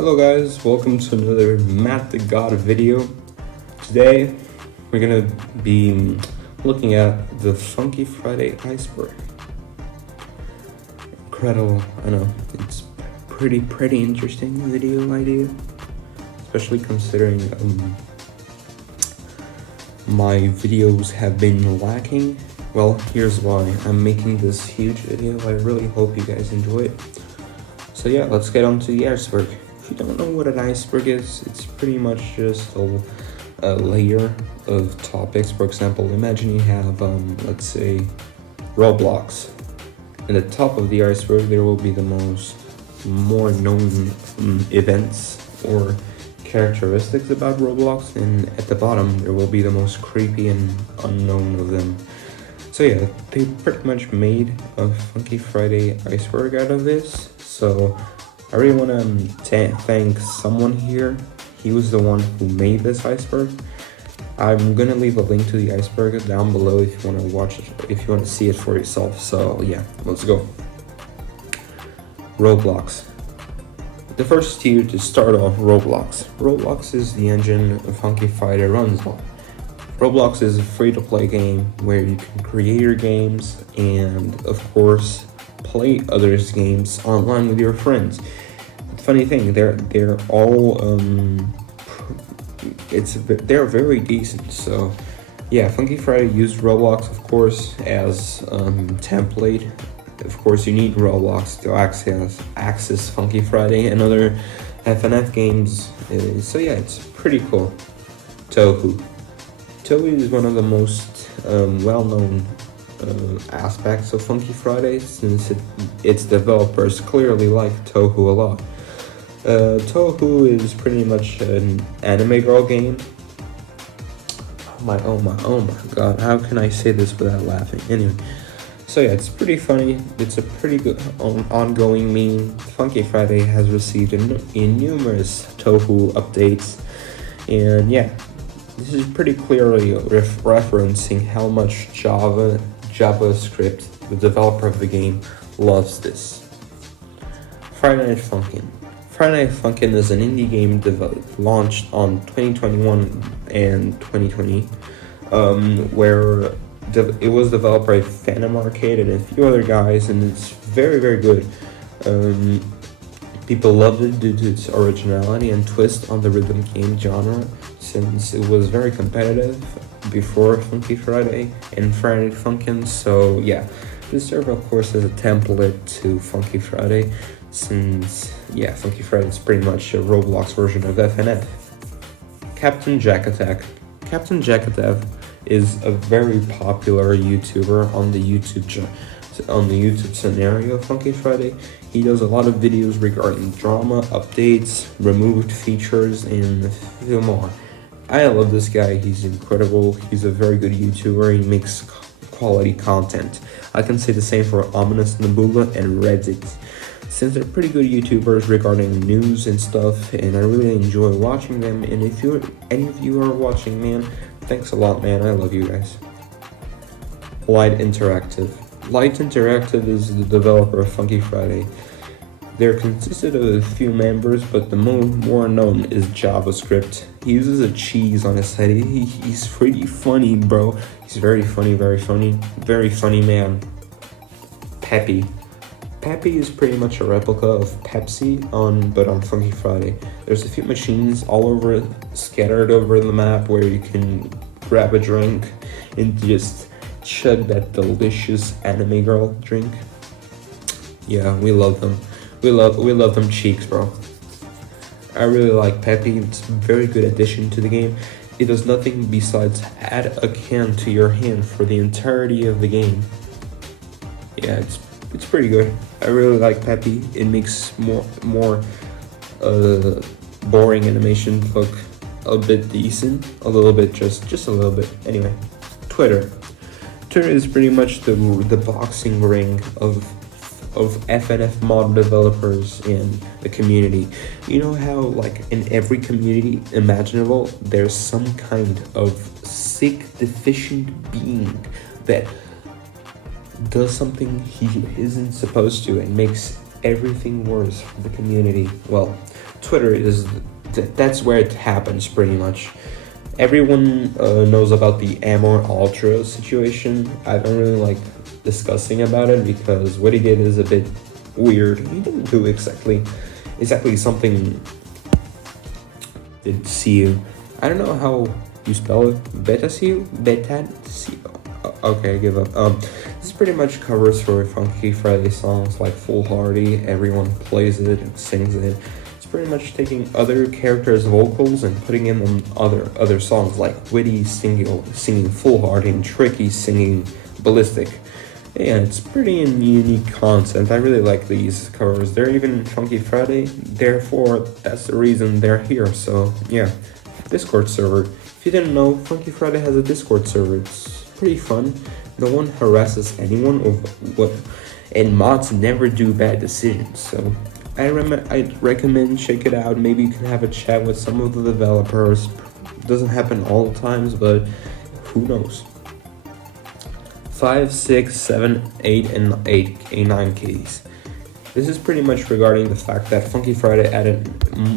Hello guys, welcome to another Matt the God video. Today we're gonna be looking at the Funky Friday Iceberg. Incredible, I know, it's pretty interesting video idea, especially considering my videos have been lacking. Well, here's why. I'm making this huge video. I really hope you guys enjoy it. So yeah, let's get on to the iceberg. If you don't know what an iceberg is, it's pretty much just a layer of topics. For example, imagine you have, let's say, Roblox. In the top of the iceberg, there will be the more known events or characteristics about Roblox, and at the bottom, there will be the most creepy and unknown of them. So yeah, they pretty much made a Funky Friday iceberg out of this. So I really want to thank someone here. He was the one who made this iceberg. I'm gonna leave a link to the iceberg down below if you want to watch it, if you want to see it for yourself. So yeah, let's go. Roblox. The first tier to start off, Roblox. Roblox is the engine Funky Friday runs on. Roblox is a free-to-play game where you can create your games and, of course, play others' games online with your friends. The funny thing, they're all they're very decent. So yeah, Funky Friday used Roblox, of course, as template. Of course, you need Roblox to access Funky Friday and other FNF games. So yeah, it's pretty cool. Tohu is one of the most well-known aspects of Funky Friday, since its developers clearly like Tohu a lot. Tohu is pretty much an anime girl game. Oh my god, how can I say this without laughing? Anyway, so yeah, it's pretty funny. It's a pretty good ongoing meme. Funky Friday has received in numerous Tohu updates, and yeah, this is pretty clearly referencing how much JavaScript, the developer of the game, loves this. Friday Night Funkin'. Friday Night Funkin' is an indie game launched on 2021 and 2020, where it was developed by Phantom Arcade and a few other guys, and it's very good. People loved it due to its originality and twist on the rhythm game genre, since it was very competitive before Funky Friday and Friday Night Funkin'. So yeah, this served, of course, as a template to Funky Friday, since yeah, Funky Friday is pretty much a Roblox version of FNF. Captain Jack Attack. Captain Jack Attack is a very popular YouTuber on the YouTube scenario of Funky Friday. He does a lot of videos regarding drama, updates, removed features, and a few more. I love this guy. He's incredible. He's a very good YouTuber. He makes quality content. I can say the same for Ominous Nabula and Reddit, since they're pretty good YouTubers regarding news and stuff, and I really enjoy watching them. And if any of you are watching, man, thanks a lot, man. I love you guys. Light Interactive. Light Interactive is the developer of Funky Friday. They're consisted of a few members, but the more known is JavaScript. He uses a cheese on his head. He's pretty funny, bro. He's very funny man. Peppy. Peppy is pretty much a replica of Pepsi but on Funky Friday. There's a few machines scattered over the map where you can grab a drink and just chug that delicious anime girl drink. Yeah, we love them. We love them cheeks, bro. I really like Peppy. It's a very good addition to the game. It does nothing besides add a can to your hand for the entirety of the game. Yeah, it's pretty good. I really like Peppy. It makes more boring animation look a bit decent. A little bit, just a little bit. Anyway, Twitter is pretty much the boxing ring of FNF mod developers in the community. You know how, like, in every community imaginable, there's some kind of sick, deficient being that does something he isn't supposed to and makes everything worse for the community. Well, Twitter is that's where it happens pretty much. Everyone knows about the Amor Ultra situation. I don't really like discussing about it because what he did is a bit weird. He didn't do exactly something. Did seal? I don't know how you spell it. Beta seal? Okay, I give up. This pretty much covers for Funky Friday songs like Foolhardy. Everyone plays it and sings it. Pretty much taking other characters' vocals and putting them on other songs, like Witty singing Foolhardy and Tricky singing Ballistic. Yeah, it's pretty unique content. I really like these covers. They're even in Funky Friday, therefore that's the reason they're here. So yeah, Discord server. If you didn't know, Funky Friday has a Discord server. It's pretty fun. No one harasses anyone and mods never do bad decisions. So I'd recommend check it out. Maybe you can have a chat with some of the developers. Doesn't happen all the times, but who knows? 5, 6, 7, 8, and 9 keys. This is pretty much regarding the fact that Funky Friday added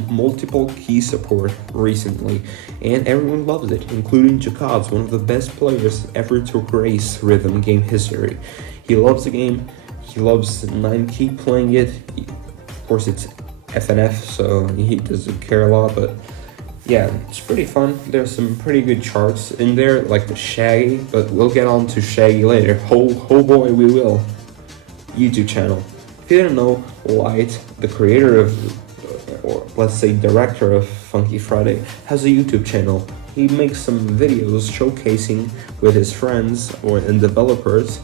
multiple key support recently, and everyone loves it, including Jacobs, one of the best players ever to grace rhythm game history. He loves the game. He loves 9 key playing it. Of course, it's FNF, so he doesn't care a lot, but yeah, it's pretty fun. There's some pretty good charts in there, like the Shaggy, but we'll get on to Shaggy later. Oh boy, we will. YouTube channel. If you didn't know, Light, the creator of, or let's say director of Funky Friday, has a YouTube channel. He makes some videos showcasing with his friends and developers,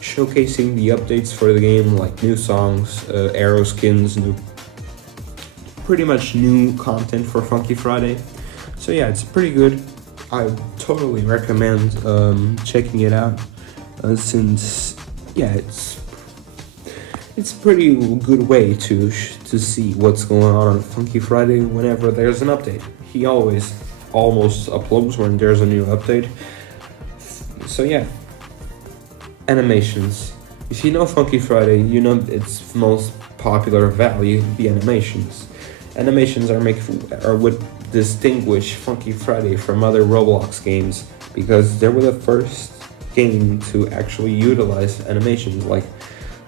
showcasing the updates for the game, like new songs, arrow skins, pretty much new content for Funky Friday. So yeah, it's pretty good. I totally recommend checking it out, since yeah, it's a pretty good way to see what's going on Funky Friday whenever there's an update. He always almost uploads when there's a new update. So yeah. Animations. If you know Funky Friday, you know its most popular value, the animations. Animations are what distinguish Funky Friday from other Roblox games, because they were the first game to actually utilize animations. Like,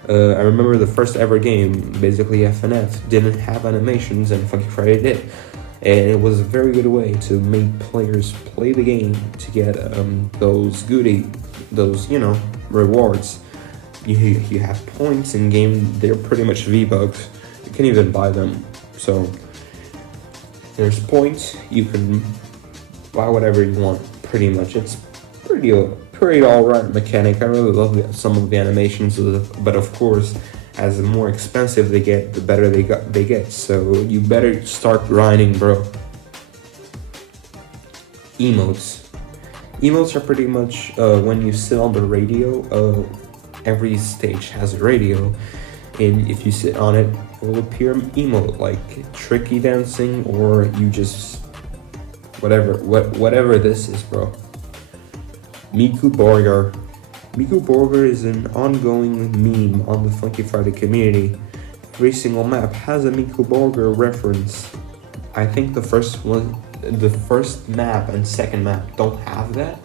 I remember the first ever game, basically FNF, didn't have animations and Funky Friday did. And it was a very good way to make players play the game to get those rewards. You have points in game. They're pretty much V-Bucks. You can even buy them. So there's points. You can buy whatever you want. Pretty much, it's pretty alright mechanic. I really love some of the animations, but of course, as the more expensive they get, the better they get. So you better start grinding, bro. Emotes. Emotes are pretty much when you sit on the radio. Every stage has a radio, and if you sit on it, it will appear an emote like tricky dancing, or you just whatever this is, bro. Miku Burger. Miku Burger is an ongoing meme on the Funky Friday community. Every single map has a Miku Burger reference. I think the first map and second map don't have that.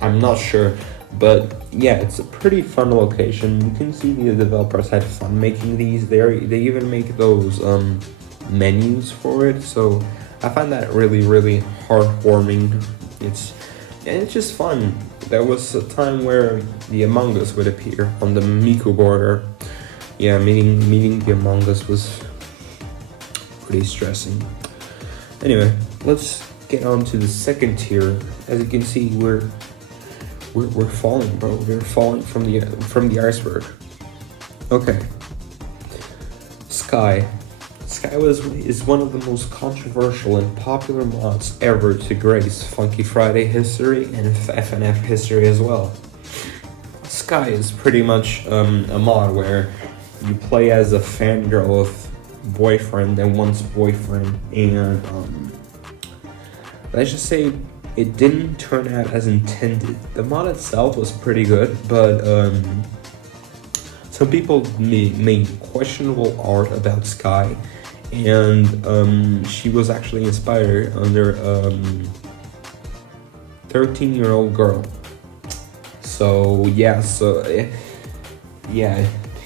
I'm not sure, but yeah, it's a pretty fun location. You can see the developers had fun making these. They even make those menus for it, so I find that really heartwarming. It's just fun. There was a time where the Among Us would appear on the Miku border. Yeah, meeting the Among Us was pretty stressing. Anyway, let's get on to the second tier. As you can see, we're falling, bro. We're falling from the iceberg. Okay. Sky. Sky is one of the most controversial and popular mods ever to grace Funky Friday history and FNF history as well. Sky is pretty much a mod where you play as a fangirl of boyfriend and one's boyfriend, and let's just say it didn't turn out as intended. The mod itself was pretty good, but some people made questionable art about Sky, and she was actually inspired under 13-year-old girl. So yeah,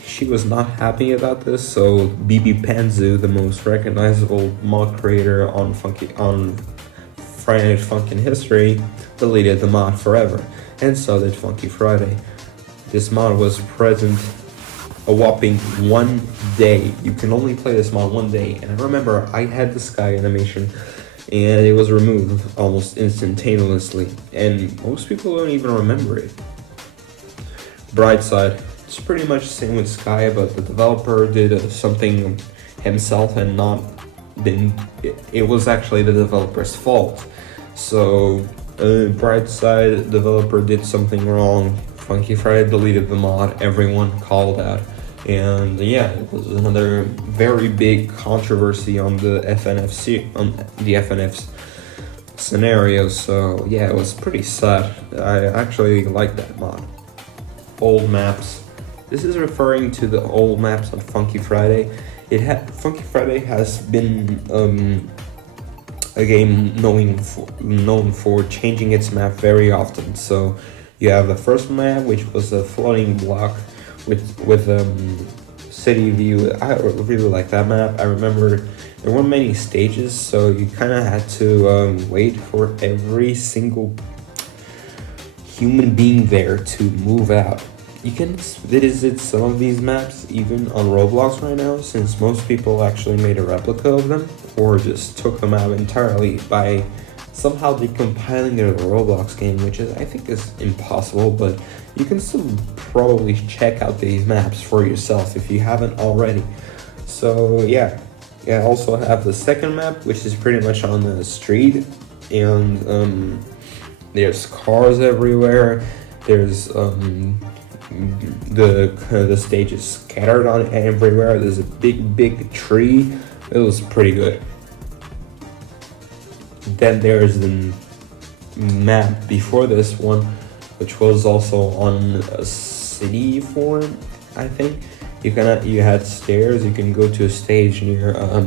she was not happy about this. So BB Panzu, the most recognizable mod creator on Friday Night Funkin' history, deleted the mod forever, and so did Funky Friday. This mod was present a whopping 1 day. You can only play this mod 1 day, and I remember I had the sky animation, and it was removed almost instantaneously, and most people don't even remember it. Bright side, it's pretty much the same with Sky, but the developer did something himself, and not then it was actually the developer's fault. So bright side, developer did something wrong. Funky Friday deleted the mod. Everyone called out, and yeah, it was another very big controversy on the FNF's scenario. So yeah, it was pretty sad. I actually like that mod. Old maps. This is referring to the old maps on Funky Friday. Funky Friday has been a game known for changing its map very often. So you have the first map, which was a floating block with city view. I really like that map. I remember there weren't many stages, so you kind of had to wait for every single human being there to move out. You can visit some of these maps even on Roblox right now, since most people actually made a replica of them or just took them out entirely by somehow decompiling their Roblox game, which I think is impossible, but you can still probably check out these maps for yourself if you haven't already. So yeah, I also have the second map, which is pretty much on the street, and there's cars everywhere. There's the stage is scattered on everywhere. There's a big tree. It was pretty good. Then there's the map before this one, which was also on a city form, I think. You had stairs. You can go to a stage near a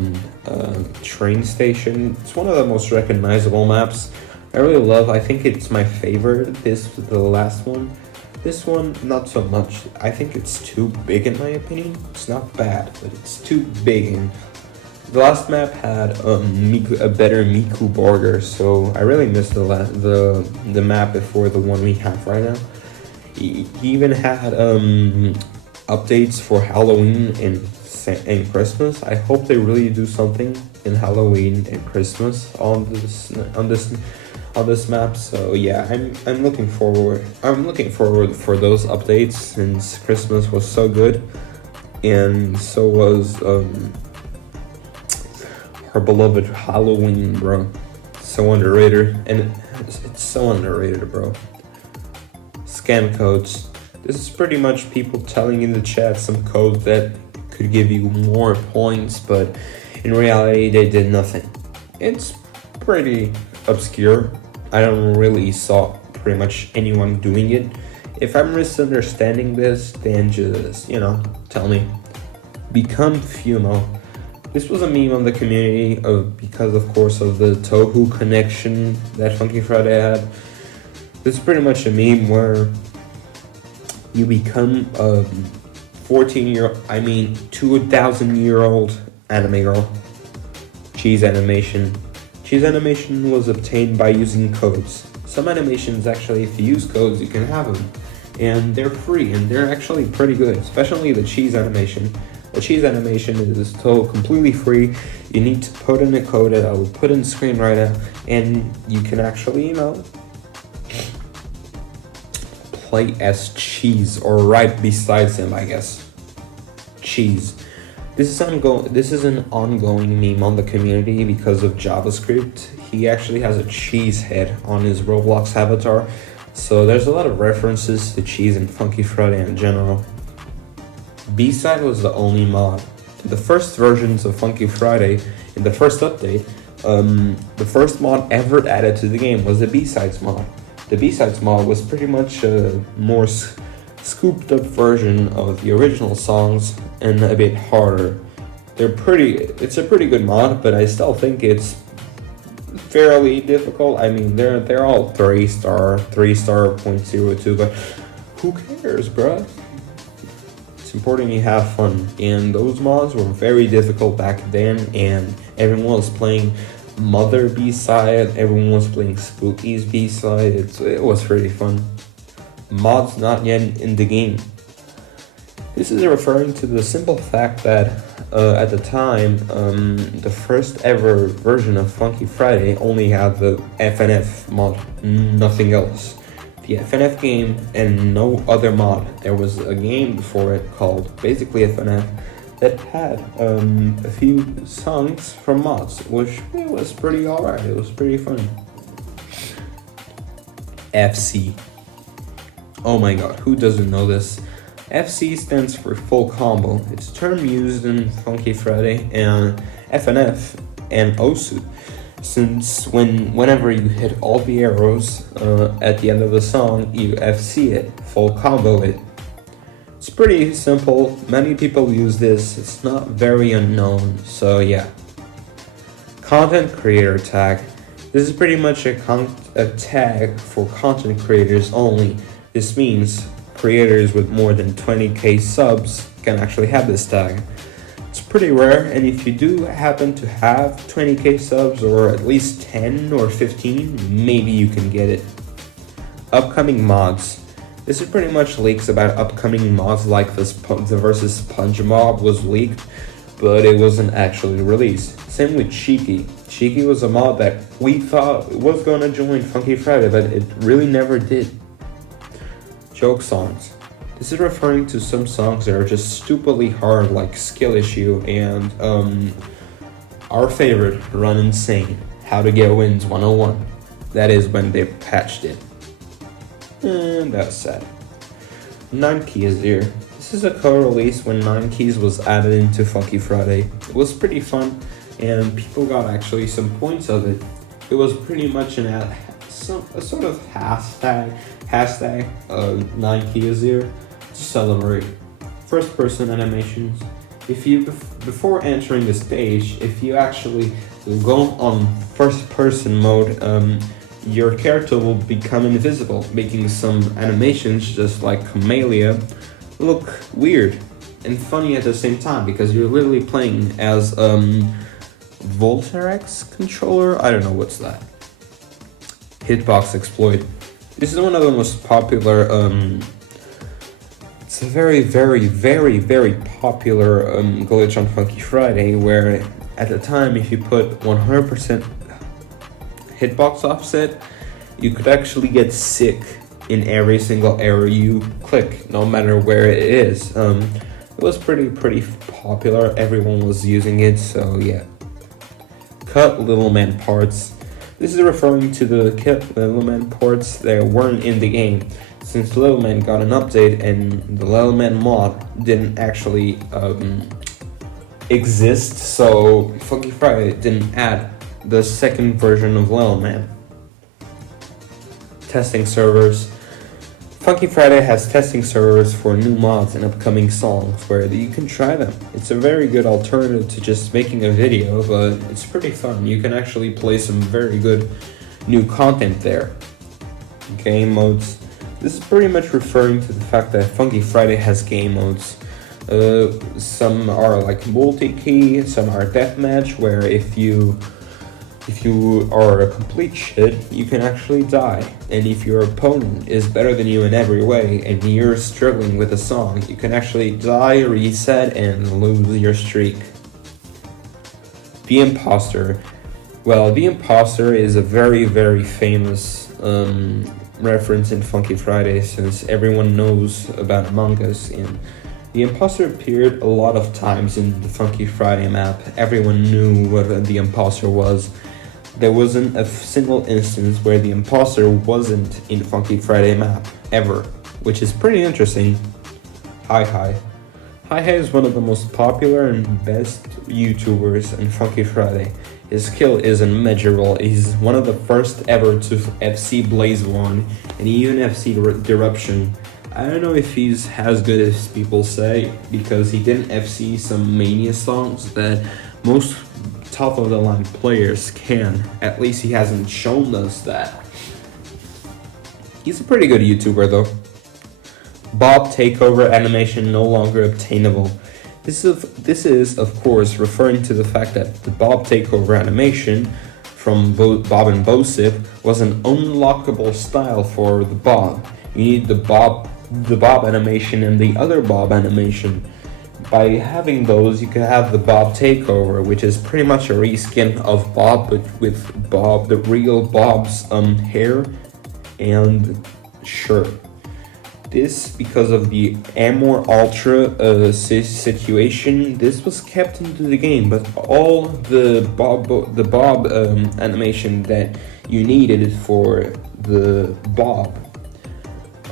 train station. It's one of the most recognizable maps. I really love. I think it's my favorite. The last one. This one, not so much. I think it's too big in my opinion. It's not bad, but it's too big. And the last map had a better Miku border, so I really missed the map before the one we have right now. He even had updates for Halloween and Christmas. I hope they really do something in Halloween and Christmas on this map. So yeah, I'm looking forward for those updates, since Christmas was so good, and so was our beloved Halloween, bro. So underrated, and it's so underrated, bro. Scam codes. This is pretty much people telling in the chat some code that could give you more points, but in reality they did nothing. It's pretty obscure. I don't really saw pretty much anyone doing it. If I'm misunderstanding this, then just, tell me. Become Fumo. This was a meme on the community because, of course, of the Tohu connection that Funky Friday had. This is pretty much a meme where you become a 2,000-year-old anime girl. Cheese animation. Cheese animation was obtained by using codes. Some animations, actually, if you use codes, you can have them. And they're free, and they're actually pretty good, especially the cheese animation. The cheese animation is completely free. You need to put in a code that I will put in the screen right now, and you can actually, play as Cheese, or right besides him, I guess. Cheese. This is an ongoing meme on the community because of JavaScript. He actually has a cheese head on his Roblox avatar, so there's a lot of references to cheese and Funky Friday in general. B-side was the only mod. In the first versions of Funky Friday, in the first update, the first mod ever added to the game was the B-sides mod. The B-sides mod was pretty much a more scooped up version of the original songs and a bit harder. It's a pretty good mod, but I still think it's fairly difficult. I mean, they're all 3-star, 3-star .02, but who cares, bruh? It's important you have fun, and those mods were very difficult back then, and everyone was playing Mother B-side, everyone was playing Spooky's B-side. It was pretty fun. Mods not yet in the game. This is referring to the simple fact that at the time, the first ever version of Funky Friday only had the FNF mod, nothing else. The FNF game and no other mod. There was a game before it called basically FNF that had a few songs from mods, which it was pretty alright. It was pretty fun. FC. Oh my god, who doesn't know this? FC stands for full combo. It's a term used in Funky Friday and FNF and OSU, since whenever you hit all the arrows at the end of the song, you FC it, full combo it. It's pretty simple. Many people use this. It's not very unknown, so yeah. Content creator tag. This is pretty much a tag for content creators only. This means creators with more than 20k subs can actually have this tag. It's pretty rare, and if you do happen to have 20k subs or at least 10 or 15, maybe you can get it. Upcoming mods. This is pretty much leaks about upcoming mods, like the versus Punch mob was leaked, but it wasn't actually released. Same with Cheeky. Cheeky was a mod that we thought was gonna join Funky Friday, but it really never did. Joke songs. This is referring to some songs that are just stupidly hard, like Skill Issue and our favorite, Run Insane, How to Get Wins 101. That is when they patched it. And that's sad. 9 Keys here. This is a co-release when 9 Keys was added into Funky Friday. It was pretty fun, and people got actually some points of it. It was pretty much a sort of hashtag 9 Keys here to celebrate. First person animations. If you before entering the stage, if you actually go on first person mode, your character will become invisible, making some animations just like Camellia look weird and funny at the same time, because you're literally playing as Voltarex controller. I don't know what's that. Hitbox exploit. This is one of the most popular. It's a very, very, very, very popular glitch on Funky Friday, where at the time, if you put 100% hitbox offset, you could actually get sick in every single area you click, no matter where it is. It was pretty popular. Everyone was using it, so yeah. Cut Little Man parts. This is referring to the Cut Little Man parts that weren't in the game, since Little Man got an update and the Little Man mod didn't actually exist, so Funky Friday didn't add the second version of Little Man. Testing servers. Funky Friday has testing servers for new mods and upcoming songs where you can try them. It's a very good alternative to just making a video, but it's pretty fun. You can actually play some very good new content there. Game modes. This is pretty much referring to the fact that Funky Friday has game modes. Some are like multi-key, some are deathmatch, where if you are a complete shit, you can actually die. And if your opponent is better than you in every way and you're struggling with a song, you can actually die, reset, and lose your streak. The Imposter. Well, The Imposter is a very, very famous reference in Funky Friday, since everyone knows about Among Us, and the Imposter appeared a lot of times in the Funky Friday map. Everyone knew what the Imposter was. There wasn't a single instance where the Imposter wasn't in Funky Friday map, ever, which is pretty interesting. Hi Hi. Hi Hi is one of the most popular and best YouTubers in Funky Friday. His skill is immeasurable. He's one of the first ever to FC Blaze 1 and even FC Eruption. I don't know if he's as good as people say, because he didn't FC some Mania songs that most top of the line players can. At least he hasn't shown us that. He's a pretty good YouTuber though. Bob takeover animation no longer obtainable. This is of course referring to the fact that the Bob takeover animation from Bob and Bosip was an unlockable style for the Bob. You need the Bob animation and the other Bob animation. By having those, you can have the Bob takeover, which is pretty much a reskin of Bob, but with Bob, the real Bob's hair and shirt. This, because of the Amor Ultra situation, this was kept into the game, but all the Bob animation that you needed for the Bob.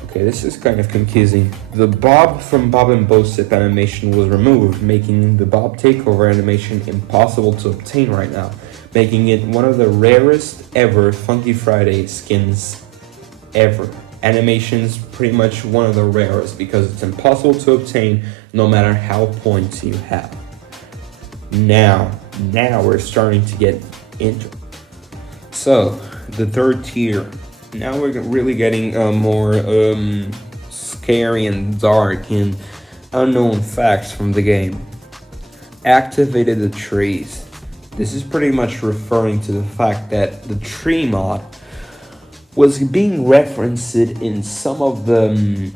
Okay, this is kind of confusing. The Bob from Bob and Bosip animation was removed, making the Bob takeover animation impossible to obtain right now, making it one of the rarest ever Funky Friday skins ever. Animation's pretty much one of the rarest because it's impossible to obtain no matter how points you have. Now we're starting to get into. So, the third tier. Now we're really getting more scary and dark and unknown facts from the game. Activated the trees. This is pretty much referring to the fact that the tree mod was being referenced in some of the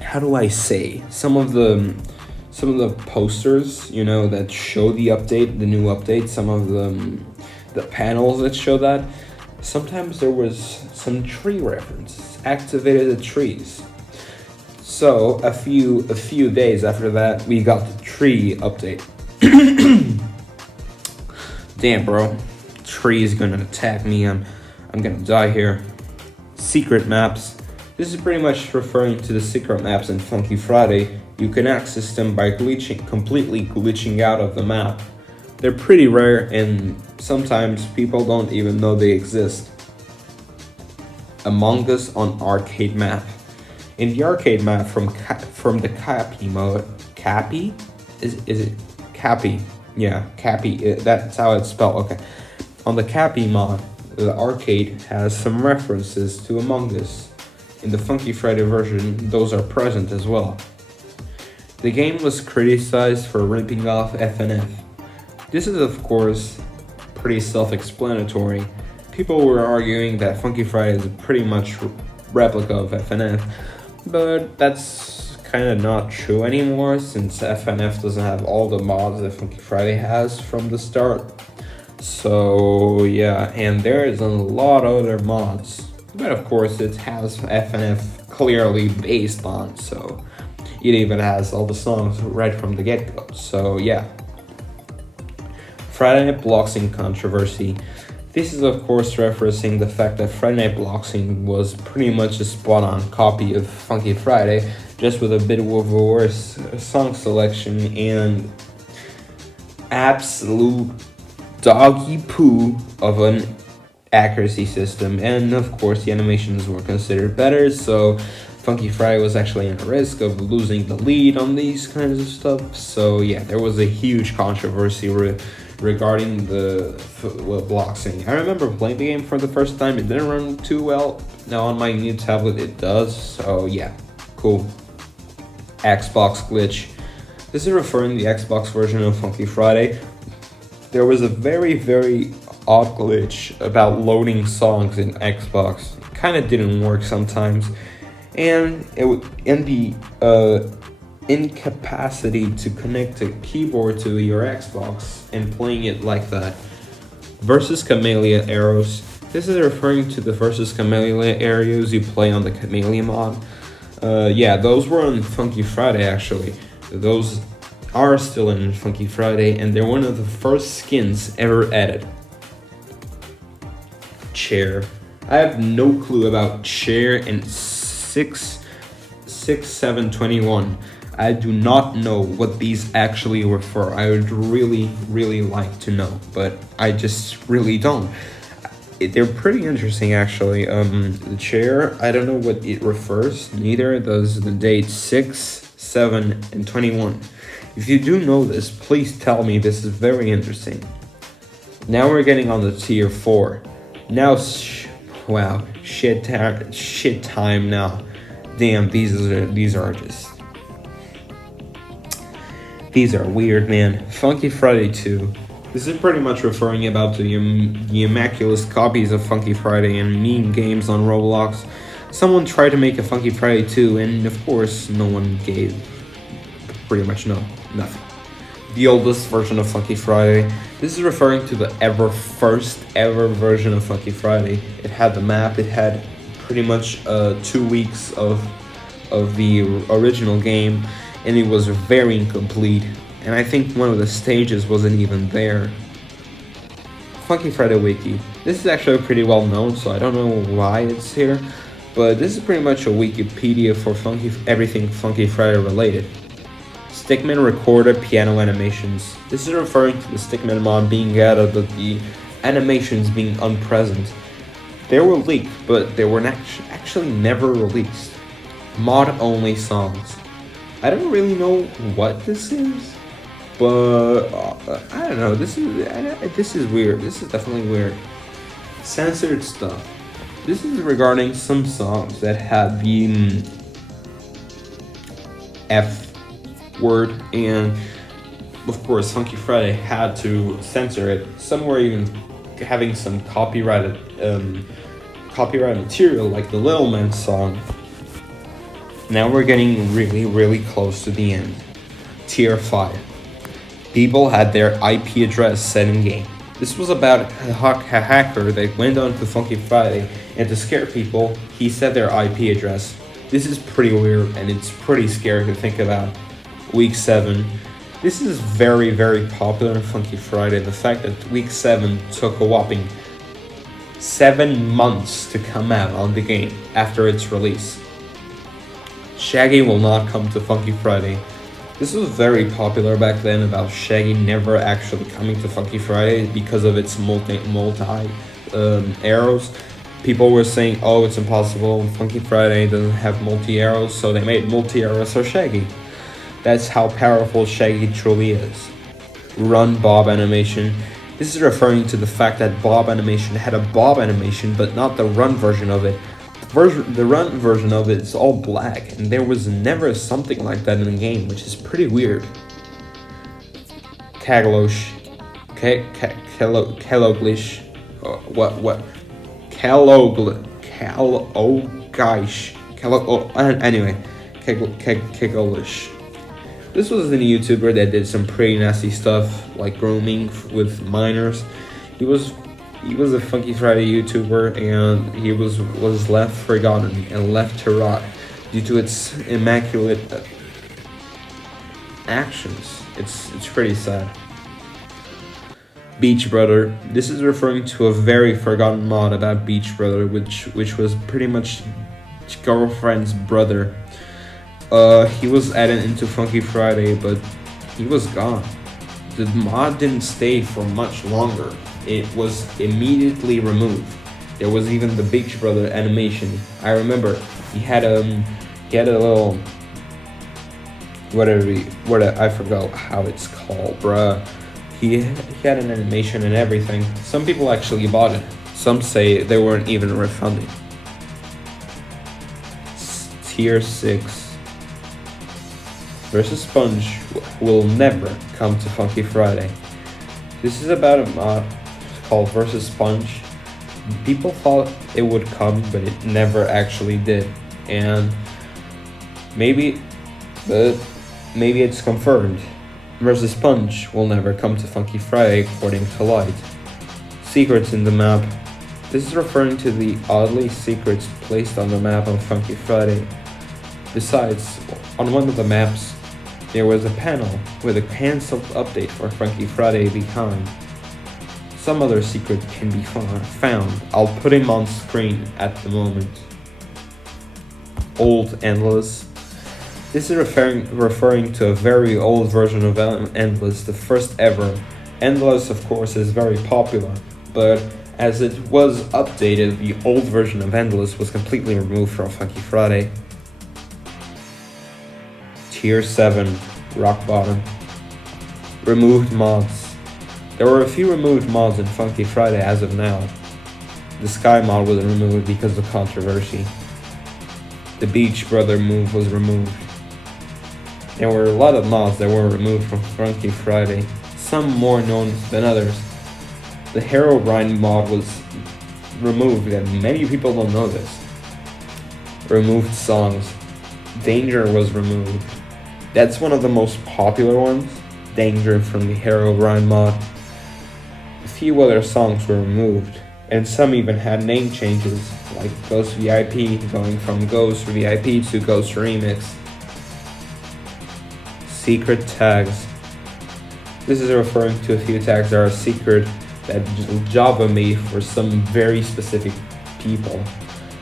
how do I say, some of the posters, you know, that show the update, the new update, some of the panels that show that. Sometimes there was some tree references, activated the trees. So a few days after that, we got the tree update. Damn, bro. Tree is gonna attack me. I'm gonna die here. Secret maps. This is pretty much referring to the secret maps in Funky Friday. You can access them by completely glitching out of the map. They're pretty rare and sometimes people don't even know they exist. Among Us on arcade map. In the arcade map from the Cappy mode, Cappy? Is it Cappy? Yeah, Cappy. That's how it's spelled. Okay. On the Cappy mod, the arcade has some references to Among Us. In the Funky Friday version, those are present as well. The game was criticized for ripping off FNF. This is of course pretty self-explanatory. People were arguing that Funky Friday is pretty much replica of FNF, but that's kind of not true anymore since FNF doesn't have all the mods that Funky Friday has from the start. So yeah, and there is a lot of other mods, but of course it has FNF clearly based on, so it even has all the songs right from the get-go. So yeah. Friday Night Bloxing controversy. This is of course referencing the fact that Friday Night Bloxing was pretty much a spot-on copy of Funky Friday, just with a bit of a worse song selection and absolute doggy poo of an accuracy system. And of course the animations were considered better, so Funky Friday was actually at risk of losing the lead on these kinds of stuff. So yeah, there was a huge controversy regarding the Bloxing. I remember playing the game for the first time. It didn't run too well. Now on my new tablet it does. So yeah, cool. Xbox glitch. This is referring to the Xbox version of Funky Friday. There was a very, very odd glitch about loading songs in Xbox. It kind of didn't work sometimes. And the incapacity to connect a keyboard to your Xbox and playing it like that. Versus Camellia arrows. This is referring to the versus Camellia arrows you play on the Camellia mod. Yeah, those were on Funky Friday actually. Those are still in Funky Friday and they're one of the first skins ever added. Chair. I have no clue about Chair and 721. I do not know what these actually refer. I would really, really like to know, but I just really don't. they're pretty interesting actually. The chair, I don't know what it refers. Neither does the date 6, 7, and 21. If you do know this, please tell me. This is very interesting. Now we're getting on the tier 4. Now, wow, shit time now. Damn, these are weird, man. Funky Friday 2. This is pretty much referring about to the immaculate copies of Funky Friday and meme games on Roblox. Someone tried to make a Funky Friday 2, and of course, no one gave. Pretty much nothing. The oldest version of Funky Friday. This is referring to the first ever version of Funky Friday. It had the map. It had pretty much 2 weeks of the original game, and it was very incomplete. And I think one of the stages wasn't even there. Funky Friday Wiki. This is actually pretty well known, so I don't know why it's here, but this is pretty much a Wikipedia for everything Funky Friday related. Stickman recorded piano animations. This is referring to the Stickman mod being added, but the animations being unpresent. They were leaked, but they were actually never released. Mod-only songs. I don't really know what this is, but I don't know. This is weird. This is definitely weird. Censored stuff. This is regarding some songs that had the F word, and of course Funky Friday had to censor it. Some were even having some copyrighted material, like the Little Man song. Now we're getting really close to the end. Tier 5. People had their IP address set in game. This was about a hacker that went on to Funky Friday, and to scare people, he set their IP address. This is pretty weird, and it's pretty scary to think about. Week 7. This is very popular in Funky Friday. The fact that Week 7 took a whopping 7 months to come out on the game after its release. Shaggy will not come to Funky Friday. This was very popular back then about Shaggy never actually coming to Funky Friday because of its multi arrows. People were saying, oh, it's impossible, Funky Friday doesn't have multi arrows, so they made multi arrows for Shaggy. That's how powerful Shaggy truly is. Run Bob animation. This is referring to the fact that Bob animation had a Bob animation, but not the run version of it. The run version of it is all black, and there was never something like that in the game, which is pretty weird. Kaglosh. Kaloglish. What? Anyway. Kagolish. This was a YouTuber that did some pretty nasty stuff, like grooming with minors. He was a Funky Friday YouTuber, and he was left forgotten and left to rot due to its immaculate actions. It's pretty sad. Beach Brother. This is referring to a very forgotten mod about Beach Brother, which was pretty much girlfriend's brother. He was added into Funky Friday, but he was gone. The mod didn't stay for much longer. It was immediately removed. There was even the Beach Brother animation. I remember he had a little I forgot how it's called, bruh. He had an animation and everything. Some people actually bought it. Some say they weren't even refunded. Tier 6. Versus Sponge will never come to Funky Friday. This is about a mod called Versus Sponge. People thought it would come, but it never actually did. And maybe it's confirmed. Versus Sponge will never come to Funky Friday according to Light. Secrets in the map. This is referring to the oddly secrets placed on the map on Funky Friday. Besides, on one of the maps, there was a panel with a cancelled update for Funky Friday behind. Some other secret can be found. I'll put him on screen at the moment. Old Endless. This is referring to a very old version of Endless, the first ever. Endless, of course, is very popular, but As it was updated, the old version of Endless was completely removed from Funky Friday. Tier 7, Rock Bottom. Removed mods. There were a few removed mods in Funky Friday as of now. The Sky mod was removed because of controversy. The Beach Brother move was removed. There were a lot of mods that were removed from Funky Friday, some more known than others. The Herobrine mod was removed, and many people don't know this. Removed songs. Danger was removed. That's one of the most popular ones. Danger from the Herobrine mod. A few other songs were removed, and some even had name changes, like Ghost VIP going from Ghost VIP to Ghost Remix. Secret tags. This is referring to a few tags that are secret that Java made for some very specific people.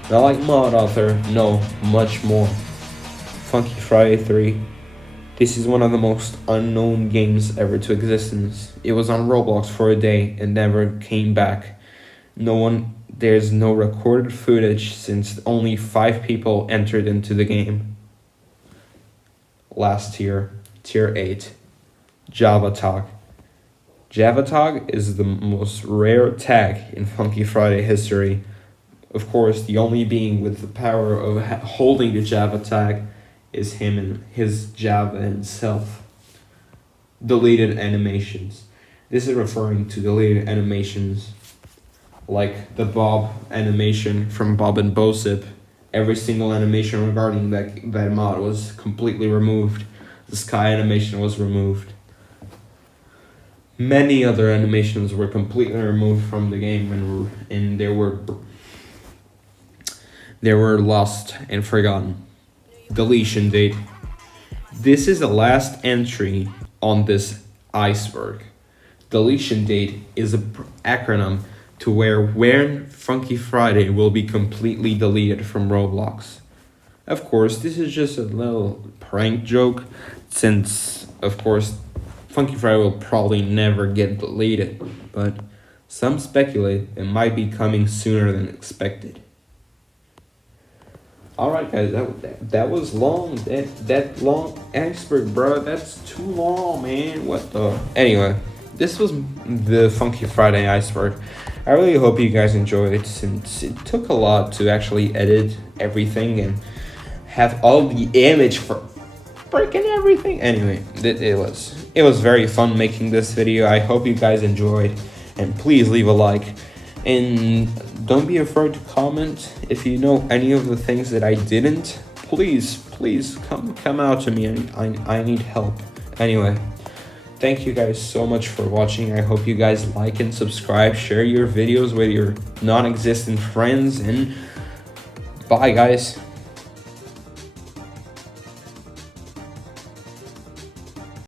Not like mod author, no, much more. Funky Friday 3. This is one of the most unknown games ever to existence. It was on Roblox for a day and never came back. There's no recorded footage since only 5 people entered into the game. Last tier, tier 8, Java Tag. Java Tag is the most rare tag in Funky Friday history. Of course, the only being with the power of holding the Java tag is him and his Java himself. Deleted animations. This is referring to deleted animations like the Bob animation from Bob and Bosip. Every single animation regarding that mod was completely removed. The Sky animation was removed. Many other animations were completely removed from the game and they were lost and forgotten. Deletion date. This is the last entry on this Iceberg. Deletion date is an acronym to when Funky Friday will be completely deleted from Roblox. Of course, this is just a little prank joke, since, of course, Funky Friday will probably never get deleted, but some speculate it might be coming sooner than expected. Alright guys, that was long. That long Iceberg, bro. That's too long, man. What the? Anyway, this was the Funky Friday Iceberg. I really hope you guys enjoyed it, since it took a lot to actually edit everything and have all the image for freaking everything. Anyway, it was very fun making this video. I hope you guys enjoyed, and please leave a like. And don't be afraid to comment if you know any of the things that I didn't. Please come out to me. I need help. Anyway, thank you guys so much for watching. I hope you guys like and subscribe. Share your videos with your non-existent friends. And bye, guys.